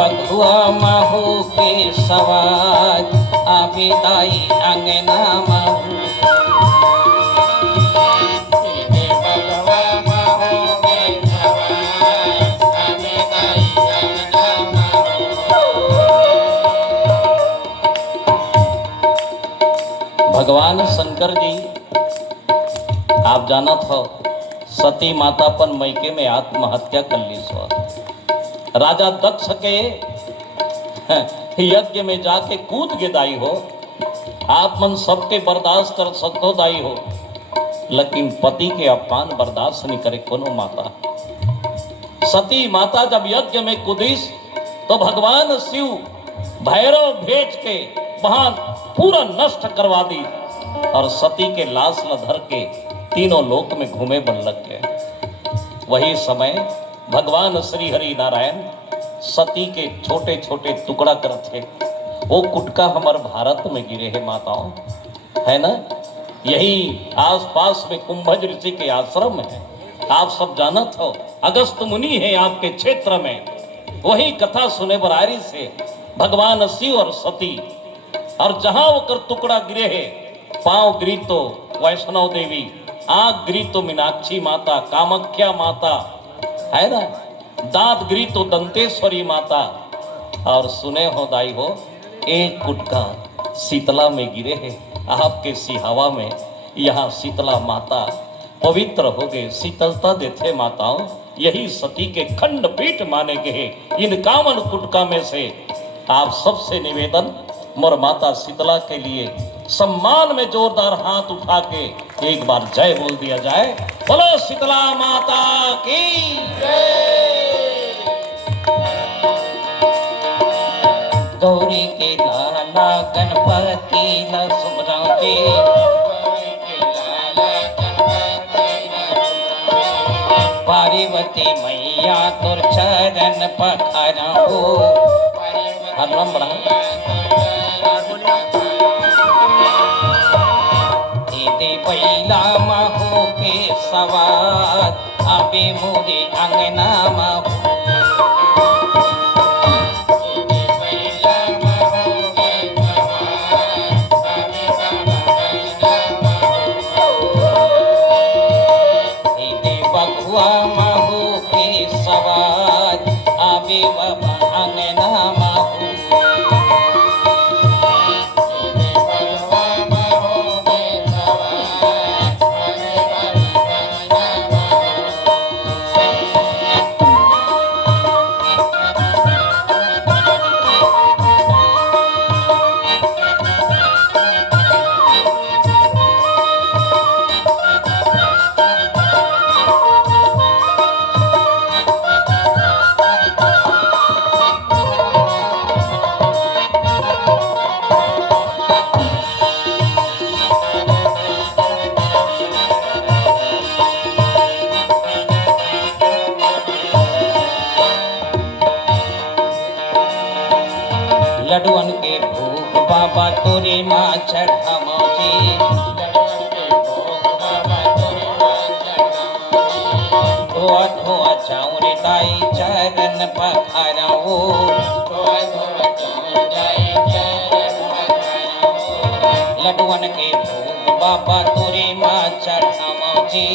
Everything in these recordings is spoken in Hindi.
बघुआ महू के सवार आवे दाई अंगना महू। भगवान शंकर जी आप जानत हो सती माता पर मैके में आत्महत्या कर ली सो। राजा दक्ष के यज्ञ में जाके कूद के दाई हो। आप मन सबके बर्दाश्त कर सकते दाई हो, लेकिन पति के अपमान बर्दाश्त नहीं करे कोनो माता। सती माता जब यज्ञ में कूदिस तो भगवान शिव भैरव भेज के वहां पूरा नष्ट करवा दी और सती के लाश लधर के तीनों लोक में घूमे बन लग गए। वही समय भगवान श्री हरि नारायण सती के छोटे छोटे टुकड़ा करते, वो कुटका हमारे भारत में गिरे हैं माताओं, है ना। यही आसपास में कुंभज ऋषि के आश्रम है, आप सब जानत हो। अगस्त मुनि है आपके क्षेत्र में, वही कथा सुने बरारी से भगवान शिव और सती, और जहां वो कर टुकड़ा गिरे है, पांव गिरी तो वैष्णव देवी, आंख गिरी तो मीनाक्षी माता, कामाख्या माता, है ना, दांत गिरी तो दंतेश्वरी माता, और सुने हो दाई हो एक गुटका शीतला में गिरे है आपके सिहावा में। यहाँ शीतला माता पवित्र हो गए, शीतलता देते माताओं। यही सती के खंड पीठ माने गए। इन कामन कुटका में से आप सबसे निवेदन मोर माता शीतला के लिए सम्मान में जोरदार हाथ उठा के एक बार जय बोल दिया जाए। बोलो शीतला माता की जय। गौरी के लाला गणपति न सुमरा के, पार्वती मैया तुर चरण पखारो। हरम बड़ा बैला महू के सवार आवे मोरे अंगना महू। बघुआ महू के सवार आवे बाबा अंगना महू। लडुअन के भोग बाबा तोरे माँ चढ़ामोजी। धोआ धोआ चाउर दाई चरण पखाराओ। लडुअन के भोग बाबा तोरे माँ चढ़ामोजी।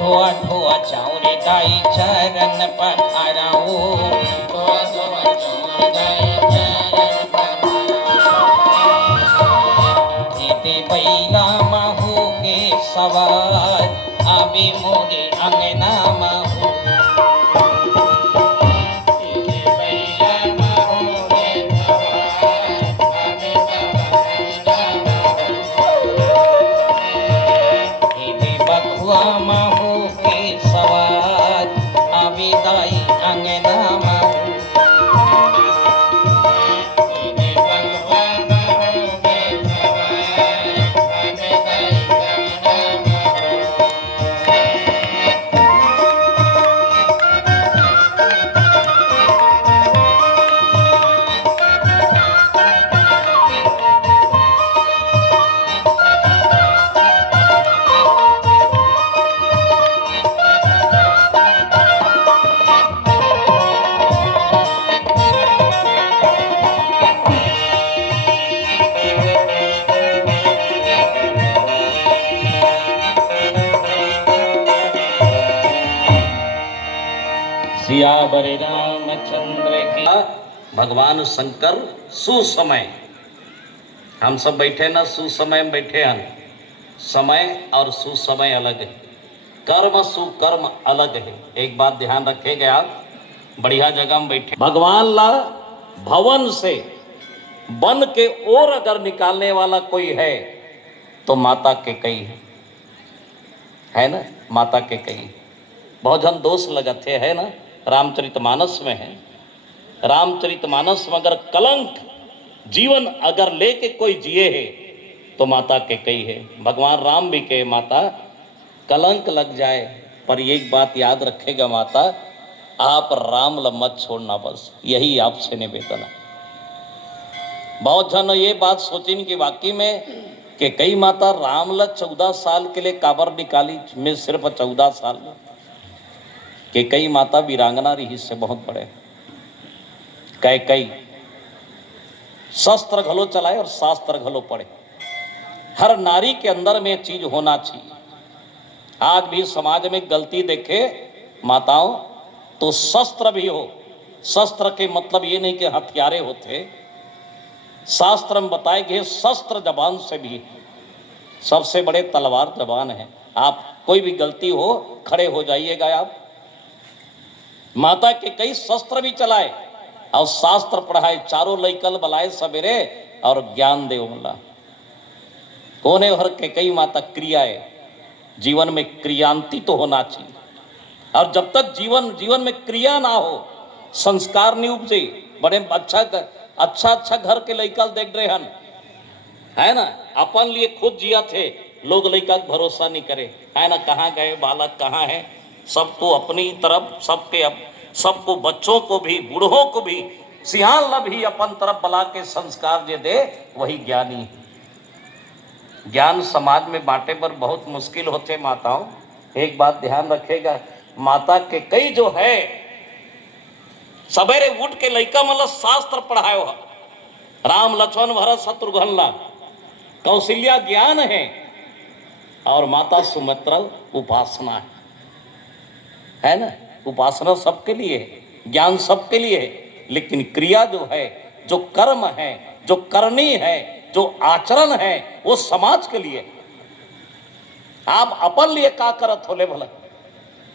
धोआ धोआ चाउर दाई चरण पखाराओ। बैला महू के सवार आवे मोरे अंगना महू। बघुआ महू के सवार आवे दाई अंगना महू। सियावर रामचंद्र की। भगवान शंकर सुसमय, हम सब बैठे ना सुसमय में बैठे हैं। समय और सुसमय अलग है, कर्म सुकर्म अलग है। एक बात ध्यान रखेगा आप, बढ़िया जगह में बैठे। भगवान ला भवन से बन के और अगर निकालने वाला कोई है तो माता के कई है ना, माता के कई। बहुत जन दोष लगते है ना, रामचरितमानस में है। रामचरितमानस में अगर कलंक जीवन अगर लेके कोई जिए है तो माता के कई है। भगवान राम भी कहे माता कलंक लग जाए पर एक बात याद रखेगा माता, आप राम ल मत छोड़ना, बस यही आपसे निवेदन है। बहुत जन ये बात सोचिन कि वाकई में कि कई माता राम ल 14 साल के लिए काबर निकाली में, सिर्फ 14 साल के कई माता वीरांगना रही से बहुत बड़े कई शस्त्र घलो चलाए और शास्त्र घलो पढ़े। हर नारी के अंदर में चीज होना चाहिए। आज भी समाज में गलती देखे माताओं तो शस्त्र भी हो। शस्त्र के मतलब ये नहीं कि हथियारे होते, शास्त्र में बताए गए शस्त्र जबान से भी सबसे बड़े तलवार जबान है। आप कोई भी गलती हो खड़े हो जाइएगा आप। माता के कई शस्त्र भी चलाए और शास्त्र पढ़ाए, चारों लैकल बलाए सवेरे और ज्ञान दे उमला। कोने हर के कई माता क्रियाए, जीवन में क्रियांती तो होना चाहिए। और जब तक जीवन में क्रिया ना हो, संस्कार नहीं उपजे। बड़े अच्छा घर के लैकल देख रहे हन, है ना, अपन लिए खुद जिया थे, लोग लैका भरोसा नहीं करे, है ना, कहाँ गए बालक कहाँ है। सबको अपनी तरफ, सबको बच्चों को भी बूढ़ों को भी सियान ला भी अपन तरफ बला के संस्कार जे दे वही ज्ञानी। ज्ञान समाज में बांटे पर बहुत मुश्किल होते माताओं। एक बात ध्यान रखेगा, माता के कई जो है सवेरे उठ के लइका मतलब शास्त्र पढ़ायो, राम लक्ष्मण भरत शत्रुघ्न ला कौशल्या ज्ञान है और माता सुमित्रा उपासना है ना। उपासना सबके लिए है, ज्ञान सबके लिए है, लेकिन क्रिया जो है, जो कर्म है, जो करनी है, जो आचरण है वो समाज के लिए। आप अपन लिए का करत होले भला,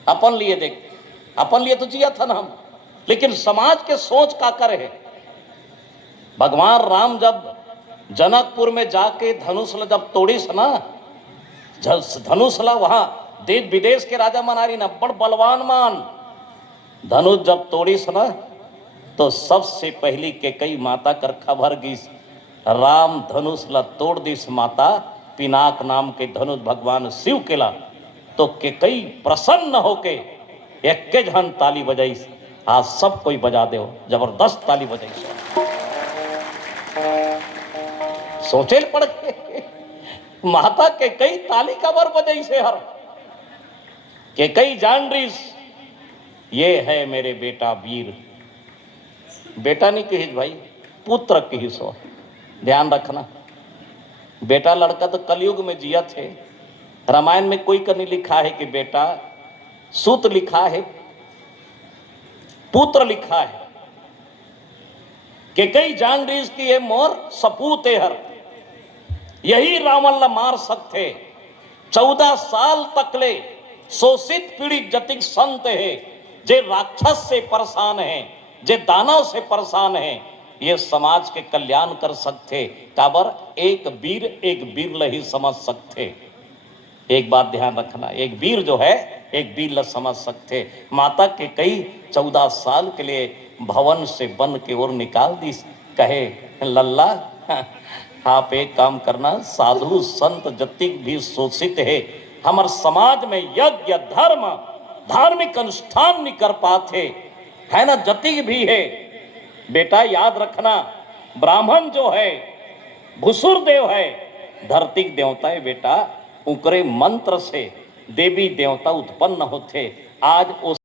अपन लिए देख, अपन लिए तो जिया था ना हम, लेकिन समाज के सोच का करे है। भगवान राम जब जनकपुर में जाके धनुष जब तोड़ीस ना, धनुष ला वहां देश विदेश के राजा मनारी ना बड़ बलवान मान, धनुष जब तोड़ीस ना तो सबसे पहली के कई माता कर खबर गीस, राम धनुष ला तोड़ दिस माता, पिनाक नाम के धनुष भगवान शिव के ला। तो के कई प्रसन्न होके एक के जन ताली बजाइस। आज सब कोई बजा दे, जबरदस्त ताली बजाइस। सोचे पड़ के माता के कई ताली कबर बजाइस हर के कई जान रहीस, ये है मेरे बेटा वीर। बेटा नहीं कही भाई, पुत्र कही सो, ध्यान रखना। बेटा लड़का तो कलयुग में जिया थे, रामायण में कोई नहीं लिखा है कि बेटा, सूत लिखा है, पुत्र लिखा है। कि कई जान रही कि ये मोर सपूत है हर, यही रावण ला मार सकते। 14 साल तक ले शोषित पीड़ित जतिक संत है, जे राक्षस से परेशान है, जे दानव से परेशान है, ये समाज के कल्याण कर सकते। काबर एक वीर लही समझ सकते। एक बात ध्यान रखना, एक वीर जो है एक वीर ल समझ सकते। माता के कई 14 साल के लिए भवन से बन के और निकाल दी। कहे लल्ला आप एक काम करना, साधु संत जतिक भी शोषित है, हमारे समाज में यज्ञ धर्म धार्मिक अनुष्ठान नहीं कर पाते है ना, जतिक भी है। बेटा याद रखना, ब्राह्मण जो है भुसुर देव है, धरती देवता है बेटा, उकरे मंत्र से देवी देवता उत्पन्न होते। आज उस